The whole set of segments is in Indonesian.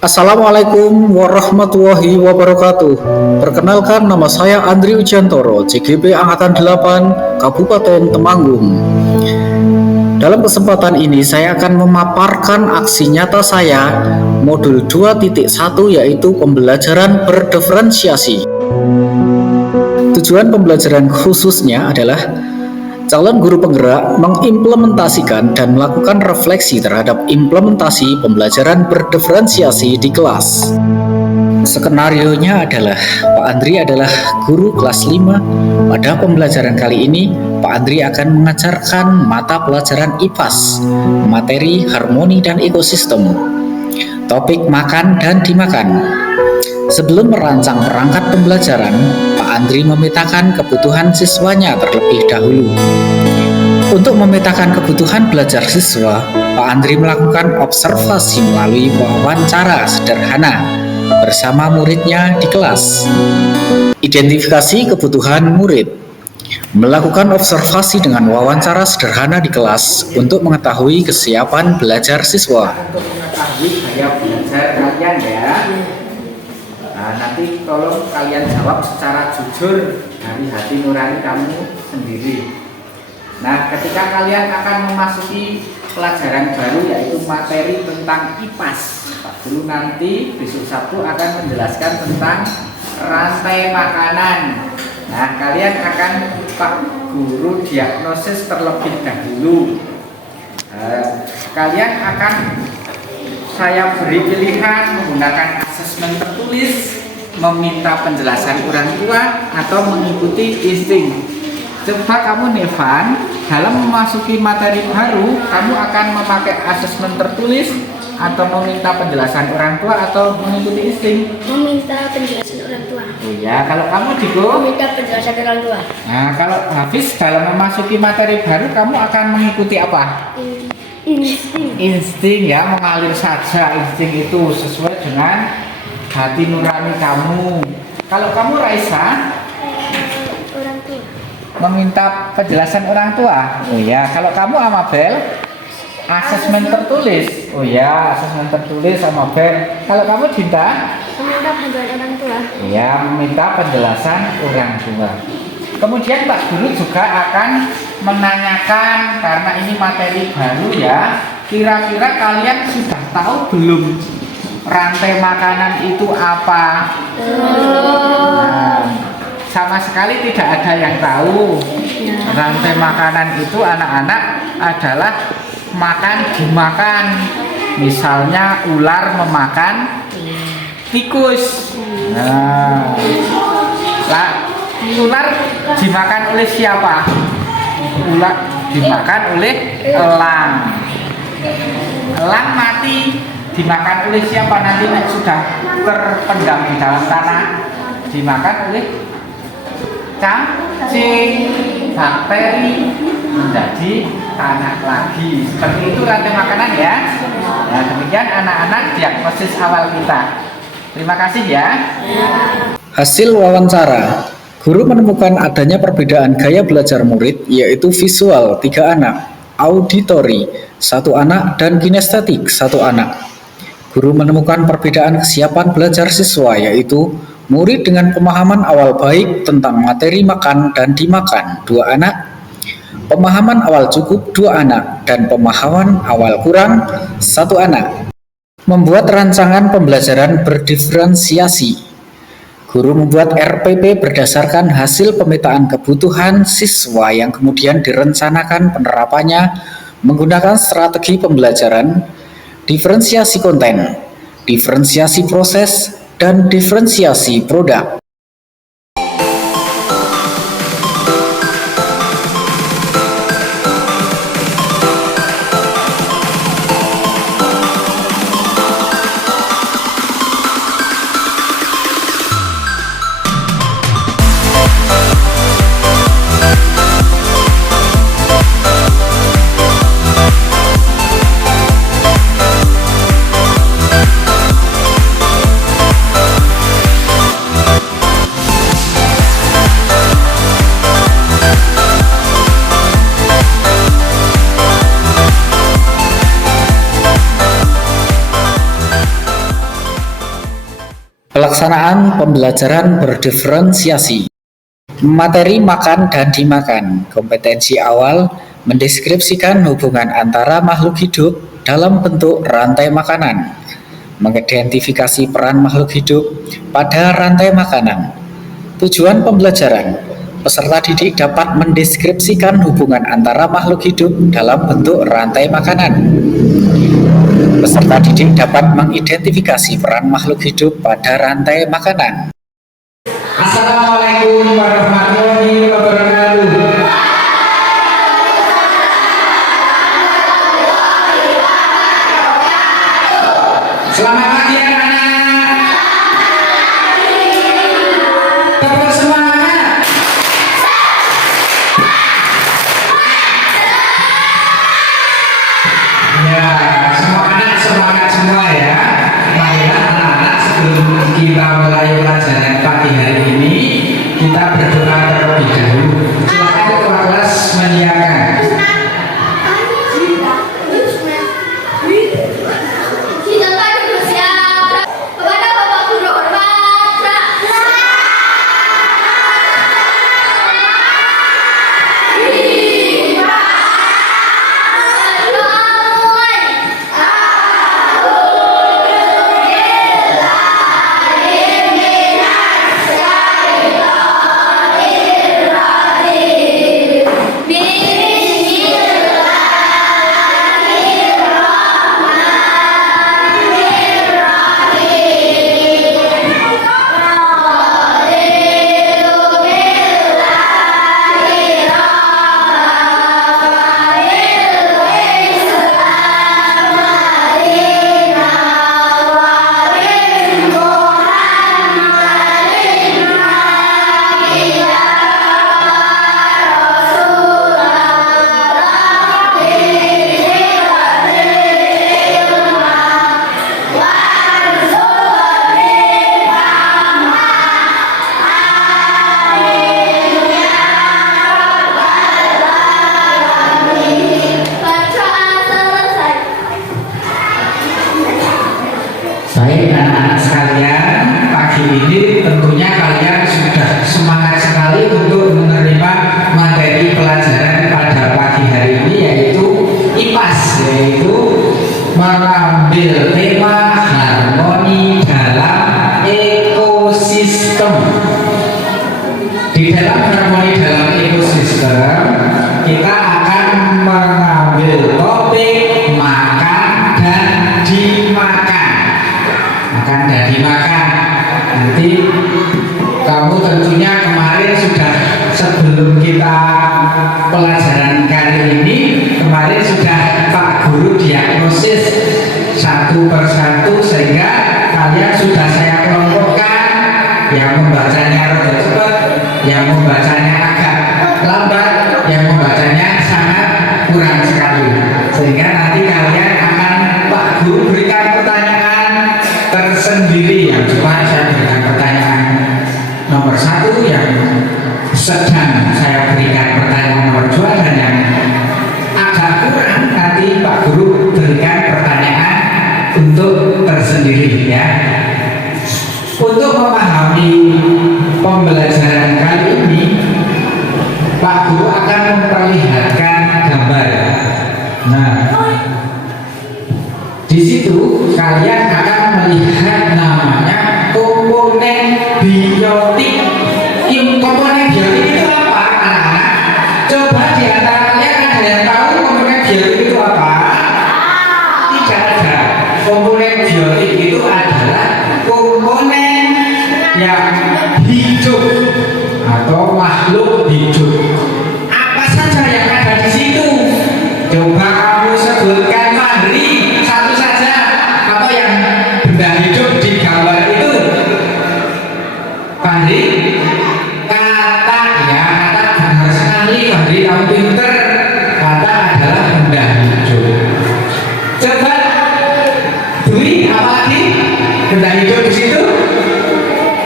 Assalamualaikum warahmatullahi wabarakatuh. Perkenalkan, nama saya Andri Ujantoro, CGP Angkatan 8, Kabupaten Temanggung. Dalam kesempatan ini saya akan memaparkan aksi nyata saya modul 2.1, yaitu pembelajaran berdiferensiasi. Tujuan pembelajaran khususnya adalah calon guru penggerak mengimplementasikan dan melakukan refleksi terhadap implementasi pembelajaran berdiferensiasi di kelas. Skenarionya adalah Pak Andri adalah guru kelas 5. Pada pembelajaran kali ini, Pak Andri akan mengajarkan mata pelajaran IPAS, materi harmoni dan ekosistem, topik makan dan dimakan. Sebelum merancang perangkat pembelajaran, Pak Andri memetakan kebutuhan siswanya terlebih dahulu. Untuk memetakan kebutuhan belajar siswa, Pak Andri melakukan observasi melalui wawancara sederhana bersama muridnya di kelas. Identifikasi kebutuhan murid. Melakukan observasi dengan wawancara sederhana di kelas untuk mengetahui kesiapan belajar siswa. Untuk mengetahui gaya belajar kalian ya. Nah, nanti tolong kalian jawab secara jujur dari hati nurani kamu sendiri. Nah, ketika kalian akan memasuki pelajaran baru, yaitu materi tentang IPAS, Pak Guru nanti besok Sabtu akan menjelaskan tentang rantai makanan. Nah, kalian akan Pak Guru diagnosis terlebih dahulu. Kalian akan saya beri pilihan menggunakan asesmen tertulis, meminta penjelasan orang tua, atau mengikuti insting. Coba kamu Nevan, dalam memasuki materi baru, kamu akan memakai asesmen tertulis, atau meminta penjelasan orang tua, atau mengikuti insting? Meminta penjelasan orang tua. Oh ya, kalau kamu Diko? Meminta penjelasan orang tua. Nah, kalau Hafiz dalam memasuki materi baru, kamu akan mengikuti apa? Insting ya, mengalir saja. Insting itu sesuai dengan hati nurani kamu. Kalau kamu Raisa, Orang tua. meminta penjelasan orang tua. Oh ya, kalau kamu Amabel, asesmen tertulis. Oh ya, asesmen tertulis Amabel. Kalau kamu Dinta, Meminta penjelasan orang tua. ya, meminta penjelasan orang tua. Kemudian Pak Guru juga akan menanyakan, karena ini materi baru ya, kira-kira kalian sudah tahu belum rantai makanan itu apa? Nah, sama sekali tidak ada yang tahu. Rantai makanan itu anak-anak adalah makan dimakan. Misalnya ular memakan tikus. Nah, ular dimakan oleh siapa? Ular dimakan oleh elang. Elang mati dimakan oleh siapa? Nanti sudah terpendam di dalam tanah, dimakan oleh cacing, bakteri, menjadi tanah lagi. Seperti itu rantai makanan ya. Nah, demikian anak-anak diagnosis awal kita. Terima kasih ya. Hasil wawancara, guru menemukan adanya perbedaan gaya belajar murid, yaitu visual 3 anak, auditori 1 anak, dan kinestetik 1 anak. Guru menemukan perbedaan kesiapan belajar siswa, yaitu murid dengan pemahaman awal baik tentang materi makan dan dimakan 2 anak, pemahaman awal cukup 2 anak, dan pemahaman awal kurang 1 anak. Membuat rancangan pembelajaran berdiferensiasi. Guru membuat RPP berdasarkan hasil pemetaan kebutuhan siswa yang kemudian direncanakan penerapannya menggunakan strategi pembelajaran, diferensiasi konten, diferensiasi proses, dan diferensiasi produk. Pelaksanaan pembelajaran berdiferensiasi. Materi makan dan dimakan. Kompetensi awal mendeskripsikan hubungan antara makhluk hidup dalam bentuk rantai makanan. Mengidentifikasi peran makhluk hidup pada rantai makanan. Tujuan pembelajaran. Peserta didik dapat mendeskripsikan hubungan antara makhluk hidup dalam bentuk rantai makanan. Peserta didik dapat mengidentifikasi peran makhluk hidup pada rantai makanan. Assalamualaikum warahmatullahi wabarakatuh. Selamat pagi anak-anak. Tepuk semangat. Ya, semua anak semangat semua ya. Marilah anak-anak sebelum kita mulai pelajaran pagi hari ini, kita berdoa terlebih dahulu. Silakan ketua kelas menyiapkan. Baik anak-anak sekalian, pagi ini tentunya kalian sudah semangat sekali untuk menerima materi pelajaran pada pagi hari ini, yaitu IPAS, yaitu mengambil tema harmoni dalam ekosistem. Di dalam harmoni dalam ekosistem, kita akan mengambil topik makan dan dimakan. Makan dan dimakan. Nanti kamu tentunya kemarin sudah, sebelum kita pelajaran kali ini, kemarin sudah Pak Guru diagnosis satu persatu, sehingga kalian sudah saya kelompokkan, yang membacanya rada cepat, yang membacanya agak lambat, yang membacanya sangat kurang sekali, sehingga nanti kalian akan Pak Guru berikan pertanyaan tersendiri. Yang cuma saya berikan pertanyaan nomor 1, yang sedang saya berikan pertanyaan nomor 2, dan yang agak kurang nanti Pak Guru berikan pertanyaan untuk tersendiri ya. Untuk memahami pembelajaran kali ini, Pak Guru akan memperlihatkan gambar. Nah, di situ kalian akan melihat namanya komponen biotik. Komponen biotik itu apa, anak-anak? Coba di antara kalian ada yang tahu komponen biotik itu apa? Tidak ada. Komponen biotik itu adalah komponen yang hidup atau makhluk hidup. Apa saja yang ada di situ? Coba kamu sebutkan, Fahri, satu saja. Apa yang benda hidup di gambar itu? Fahri? Kata, ya, kata benar sekali. Fahri, kamu pinter. Kata adalah benda hidup. Coba Dwi, apa lagi benda hidup di situ?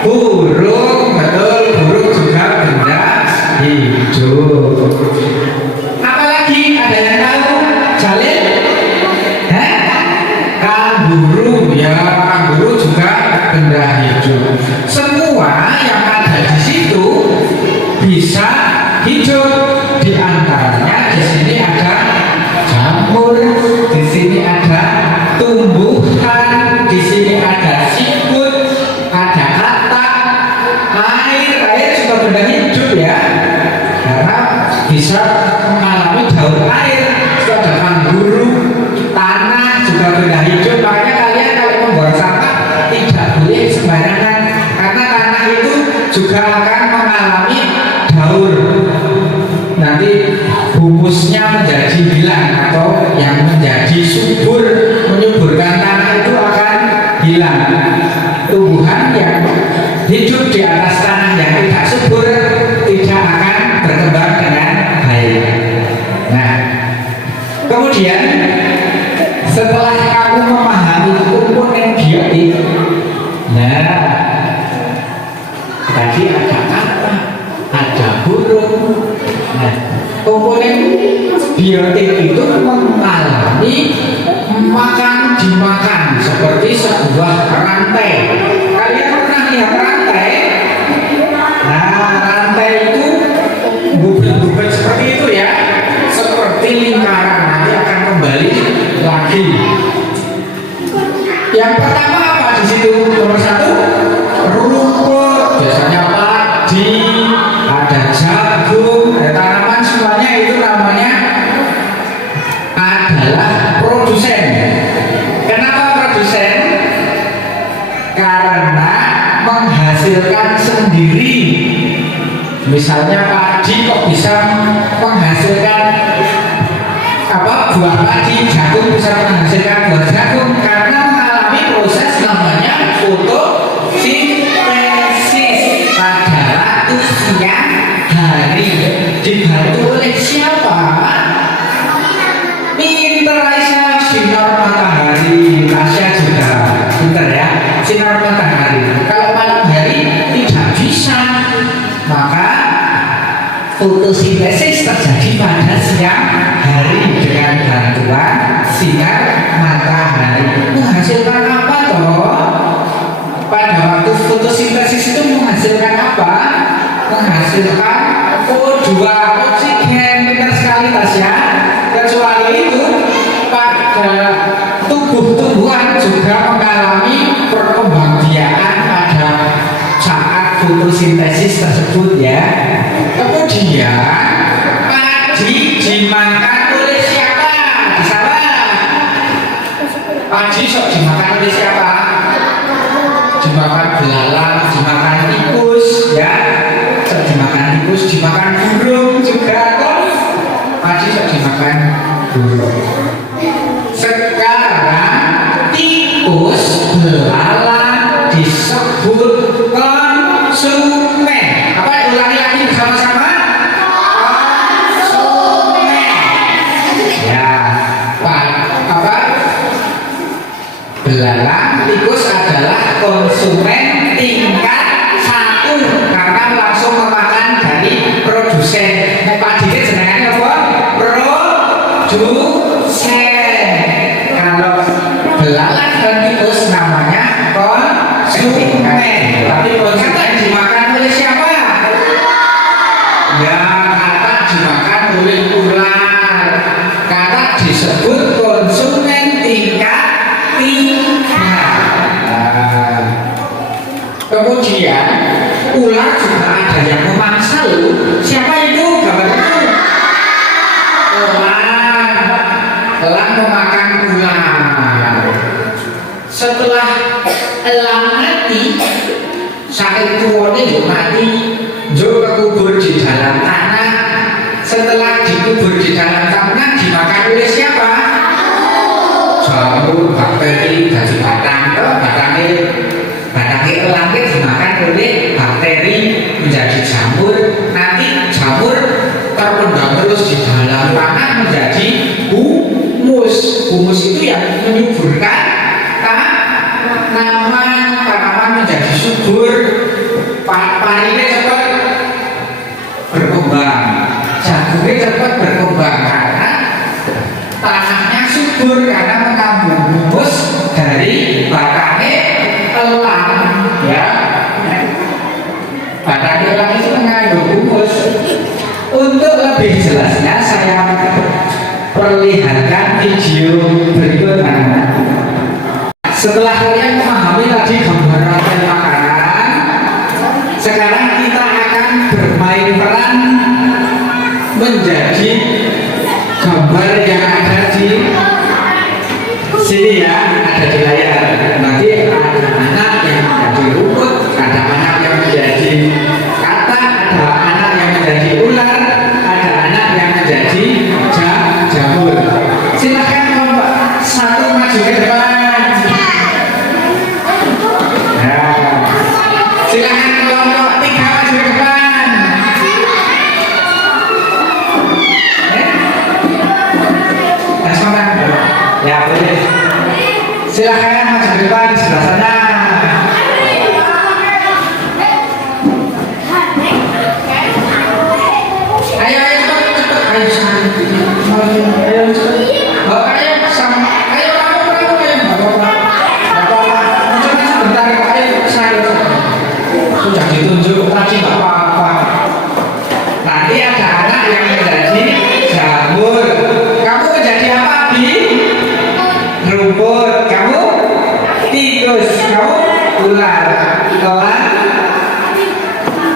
Burung, betul, burung juga benda hidup. Apalagi ada yang tahu? Jalil? Kanguru, ya, kanguru juga benda hidup. tumbuhan yang hidup di atas tanah yang tidak subur tidak akan berkembang dengan baik. Nah, kemudian setelah kamu memahami komponen biotik, nah tadi ada apa? Ada burung. Nah, komponen biotik itu mengalami makan dimakan seperti sebuah rantai. Kalian pernah lihat rantai? Nah, rantai itu bubut-bubut seperti itu ya, seperti lingkaran, nanti akan kembali lagi. Yang pertama apa di situ? Nomor satu, rumput, biasanya padi, ada jagung, ada tanaman, semuanya itu namanya adalah produsen. Kenapa produsen? Karena menghasilkan sendiri. Misalnya padi kok bisa menghasilkan buah padi, jagung bisa menghasilkan buah jagung karena mengalami proses namanya fotosintesis pada waktu siang hari, dibantu oleh siapa? Pinter Aisyah, sinar matahari. Tasya juga pinter ya, sinar matahari. Kalau malam hari tidak bisa, maka fotosintesis terjadi pada siang hari dengan bantuan sinar matahari. Menghasilkan apa toh? Pada waktu fotosintesis itu menghasilkan apa? Menghasilkan O2, oksigen. Pintar sekali Tasya. Kecuali itu pada tumbuh-tumbuhan juga mengalami perkembangbiakan pada saat fotosintesis tersebut ya. Kemudian padi dimakan oleh siapa? Siapa? Padi sok dimakan oleh siapa? Dimakan belalang, dimakan tikus ya. Sok dimakan tikus, dimakan burung juga kok. Padi sok dimakan burung. Sekarang tikus, belalang disebut konsumen. Apa? Ulangi lagi bersama-sama. Konsumen. Ya, apa? Belalang, tikus adalah konsumen tingkat 1 karena langsung memakan dari produsen. Nah, padi ini jenengannya apa? Produsen. Kalau belalang dan tikus namanya konsumen. Tapi konsumsi yang dimakan oleh siapa? Ya, kata dimakan oleh ular. Kata disebut konsumen tingkat 3. Kemudian ular juga ada yang memangsa loh. Siapa itu? Gambar itu. Elang memakan ular. Setelah elang mati, sakit tuanya juga mati, juga kubur di dalam tanah. Setelah dikubur di dalam tanah, dimakan oleh siapa? Jamur, bakteri, dari batangnya elang dimakan oleh bakteri menjadi jamur. Nanti jamur terpendam terus di dalam tanah menjadi humus. Humus itu yang menyuburkan tanaman menjadi subur. Parinya cepat berkembang, jagungnya cepat berkembang karena tanahnya subur karena mengandung humus dari batangnya elang ya. Batang elang itu mengandung humus. Untuk lebih jelasnya saya perlihatkan video berikut anak-anak. Setelah kalian memahami tadi gambar rantai makanan, sekarang kita akan bermain peran menjadi gambar yang ada di sini ya, ada di layar. Nanti ada anak yang menjadi rumput, ada anak yang menjadi kata, ada anak yang menjadi ular, ada anak yang menjadi jamur. Silahkan kelompok satu maju Sudah ditunjuk tadi nggak apa-apa. Nanti ada anak yang menjadi jamur. Kamu menjadi apa, Bi? Rumput. Kamu tikus. Kamu ular. Telan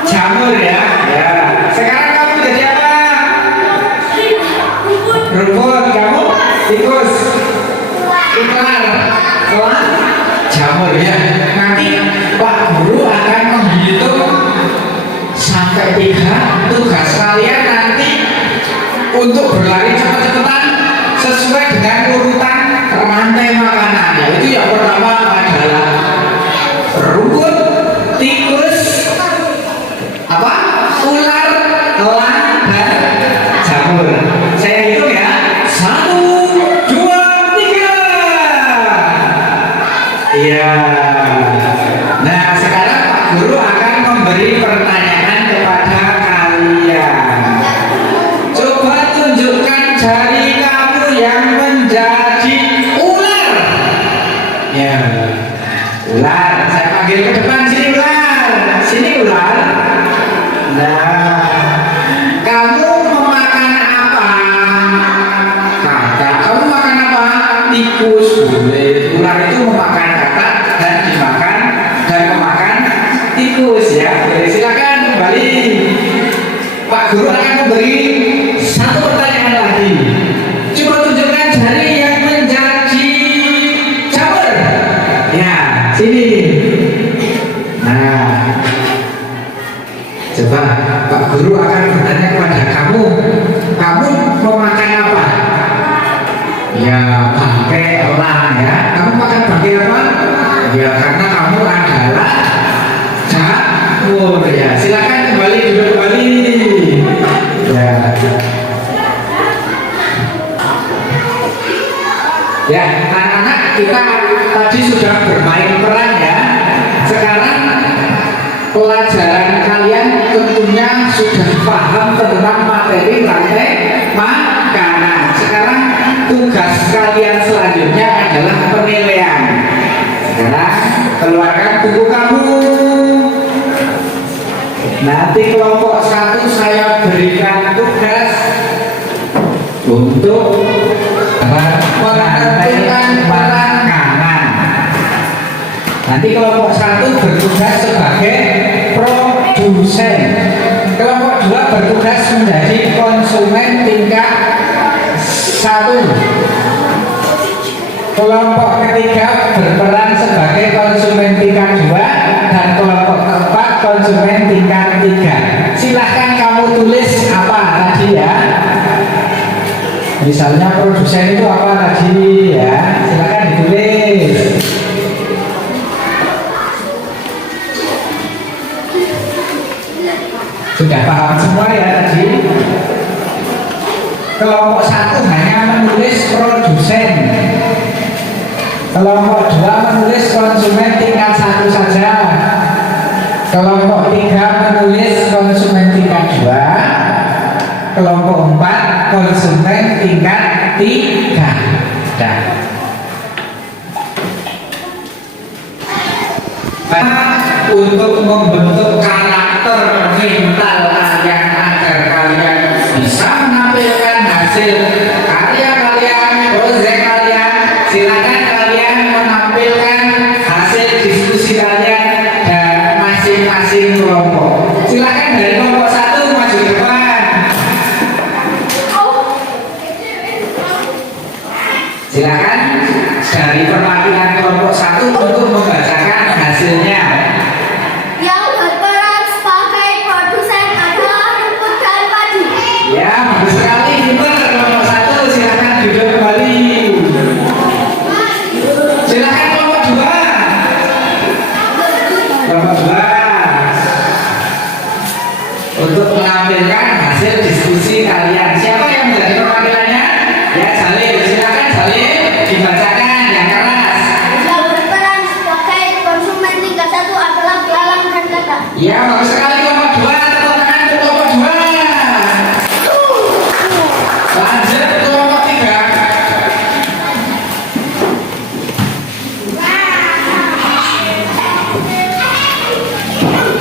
jamur ya. Ya. Sekarang kamu jadi apa? Rumput. Kamu tikus. Ular. Telan jamur ya. Nanti Pak Guru akan menghitung sampai 3. Tugas kalian nanti untuk berlari cepat-cepatan sesuai dengan urutan rantai makanan. Yaitu yang pertama adalah rumput, tikus, apa? Ular, elang, dan jamur. Saya hitung ya. 1, 2, 3. Iya. Nah, sekarang Pak Guru akan memberi pertanyaan kepada kalian. Coba tunjukkan jari kamu yang menjadi ular. Ya, ular. Saya panggil ke depan, sini ular. Sini ular. Nah, kamu memakan apa? Kakak. Kamu makan apa? Tikus. Boleh. Ular itu memakan kakak dan dimakan dan memakan tikus ya. Boleh, silakan kembali. Pak Guru akan memberi satu pertanyaan lagi. Coba tunjukkan jari yang menjadi jamur. Ya, sini. Nah, coba Pak Guru akan bertanya kepada kamu. Kamu memakan apa? Ya, bangkai elang ya. Kamu makan bangkai apa? Ya, karena kamu adalah jamur ya. Silakan kembali, duduk kembali. Ya. Ya, anak-anak kita tadi sudah bermain peran ya. Sekarang pelajaran kalian tentunya sudah paham tentang materi rantai makanan. Sekarang tugas kalian selanjutnya adalah penilaian. Sekarang keluarkan buku kamu. Nanti kelompok 1 saya berikan tugas untuk menentukan makanan. Nanti kelompok 1 bertugas sebagai produsen. Kelompok 2 bertugas menjadi konsumen tingkat 1. Kelompok ketiga berperan sebagai konsumen tingkat 2 dan kelompok keempat konsumen tingkat 3. Silahkan kamu tulis apa tadi ya. Misalnya produsen itu apa tadi ya. Silahkan ditulis. Sudah paham semua ya tadi. Kelompok 1 hanya menulis produsen. Kelompok 2 menulis konsumen tingkat 1 saja. Kelompok 3 menulis konsumen tingkat 2. Kelompok 4 konsumen tingkat 3. Dah. Untuk membentuk karakter mental kalian agar kalian bisa menampilkan hasil karya kalian, proyek kalian, silakan kalian menampilkan hasil diskusi kalian dan masing-masing kelompok. Silakan dari kelompok 1 maju ke depan. Silakan dari perwakilan kelompok 1 untuk membacakan hasilnya. Yang berperan sebagai produsen adalah rumput dan padi. Ya, bagus sekali. Pintar kelompok 1. Silakan duduk kembali. Silakan kelompok 2. Kelompok 2 untuk menampilkan hasil diskusi kalian. Siapa yang menjadi perwakilannya? Ya, Salim. Silakan Salim dibacakan yang keras. Yang berperan sebagai konsumen tingkat 1 adalah belalang dan kakak. Ya, bagus sekali kelompok 2. Tepuk tangan untuk kelompok 2. Lanjut ke kelompok 3.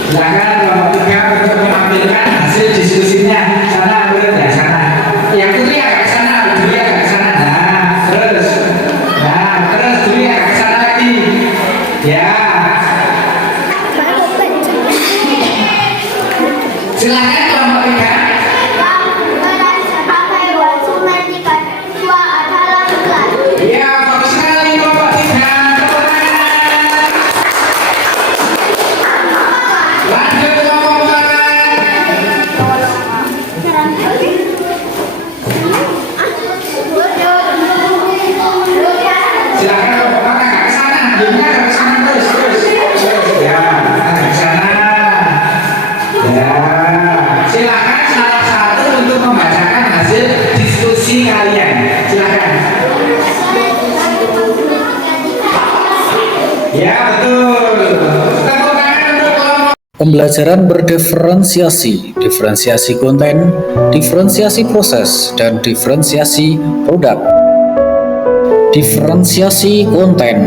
Silakan Silakan kelompok 3. Yang berperan sebagai konsumen jika siswa adalah kelas. Ya, bagus sekali kelompok 3. Tepuk tangan. Lanjut kelompok 4. Silakan kelompok 4 agak ke sana. Diamnya agak ke sana terus. Ya, agak ke sana. Ya, silakan salah satu untuk membacakan hasil diskusi kalian. Silakan. Ya, betul. Tepuk tangan untuk kelompok. Pembelajaran berdiferensiasi, diferensiasi konten, diferensiasi proses, dan diferensiasi produk. Diferensiasi konten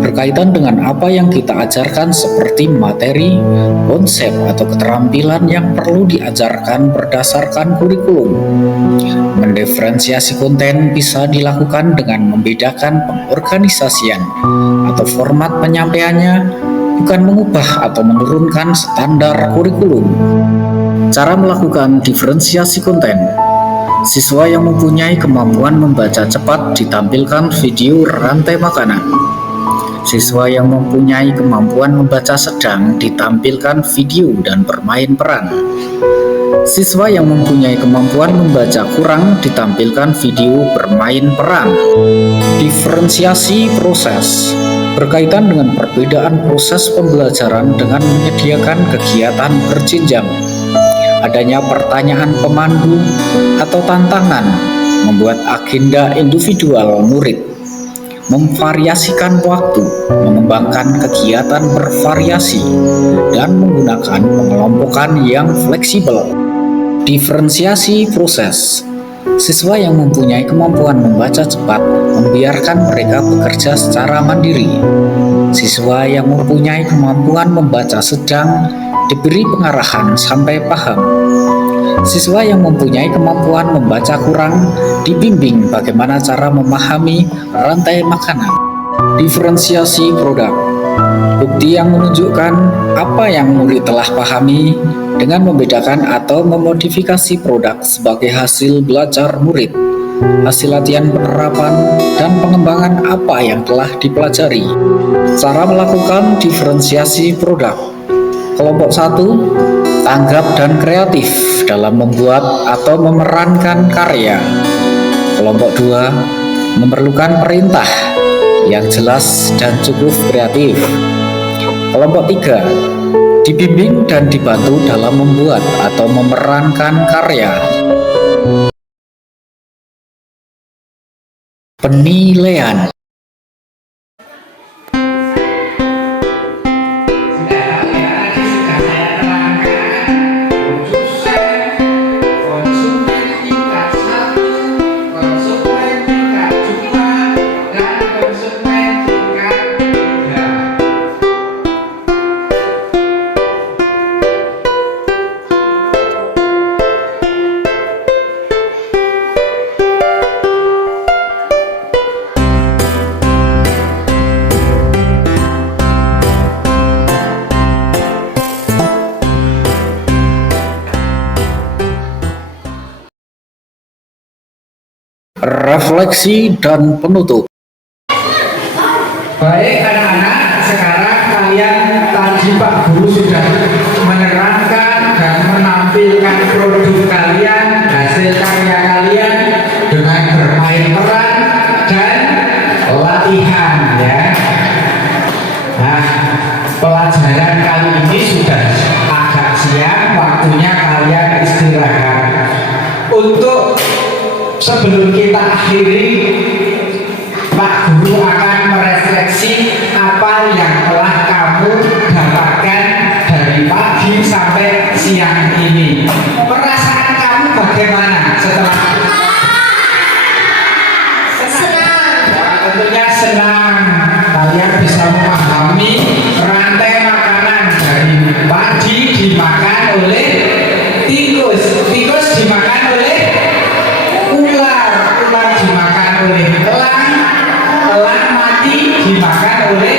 berkaitan dengan apa yang kita ajarkan seperti materi, konsep, atau keterampilan yang perlu diajarkan berdasarkan kurikulum. Mendiferensiasi konten bisa dilakukan dengan membedakan pengorganisasian atau format penyampaiannya, bukan mengubah atau menurunkan standar kurikulum. Cara melakukan diferensiasi konten. Siswa yang mempunyai kemampuan membaca cepat ditampilkan video rantai makanan. Siswa yang mempunyai kemampuan membaca sedang ditampilkan video dan bermain peran. Siswa yang mempunyai kemampuan membaca kurang ditampilkan video bermain peran. Diferensiasi proses berkaitan dengan perbedaan proses pembelajaran dengan menyediakan kegiatan berjenjang. Adanya pertanyaan pemandu atau tantangan, membuat agenda individual murid, memvariasikan waktu, mengembangkan kegiatan bervariasi, dan menggunakan pengelompokan yang fleksibel. Diferensiasi proses. Siswa yang mempunyai kemampuan membaca cepat membiarkan mereka bekerja secara mandiri. Siswa yang mempunyai kemampuan membaca sedang diberi pengarahan sampai paham. Siswa yang mempunyai kemampuan membaca kurang dibimbing bagaimana cara memahami rantai makanan. Diferensiasi produk. Bukti yang menunjukkan apa yang murid telah pahami dengan membedakan atau memodifikasi produk sebagai hasil belajar murid, hasil latihan penerapan, dan pengembangan apa yang telah dipelajari. Cara melakukan diferensiasi produk. Kelompok 1, tanggap dan kreatif dalam membuat atau memerankan karya. Kelompok 2, memerlukan perintah yang jelas dan cukup kreatif. Kelompok 3, dibimbing dan dibantu dalam membuat atau memerankan karya. Penilaian. Refleksi dan penutup. Baik anak-anak, sekarang kalian tadi Pak Guru sudah menerangkan dan menampilkan produk kalian, hasil karya kalian dengan bermain peran dan latihan ya. Nah, pelajaran kali ini sudah agak siang, waktunya kalian istirahat. Untuk sebelum kita akhiri, Pak Guru akan merefleksi apa yang telah kamu dapatkan dari pagi sampai siang ini. Perasaan kamu bagaimana setelah? Senang. Tentunya senang. Kalian bisa memahami rantai makanan dari padi dimakan oleh tikus, tikus dimakan oleh ular, ular dimakan oleh elang, elang mati dimakan oleh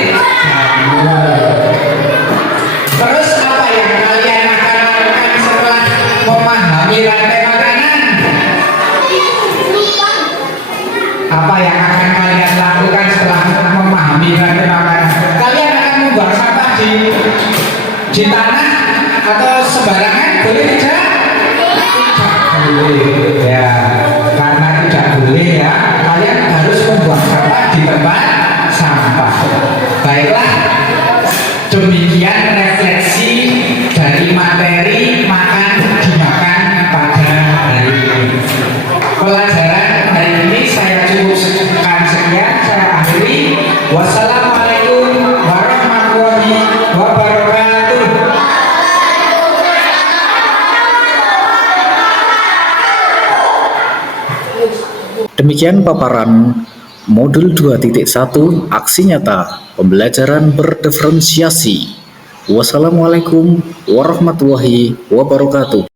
Di tanah atau sembarangan boleh tidak? Tidak boleh ya, karena tidak boleh ya, kalian harus membuang sampah di tempat sampah. Baiklah, demikian refleksi dari materi makan dimakan pada hari ini. Pelajaran hari ini saya cukupkan sekian, saya akhiri. Wassalamualaikum warahmatullahi wabarakatuh. Demikian paparan modul 2.1 aksi nyata pembelajaran berdiferensiasi. Wassalamualaikum warahmatullahi wabarakatuh.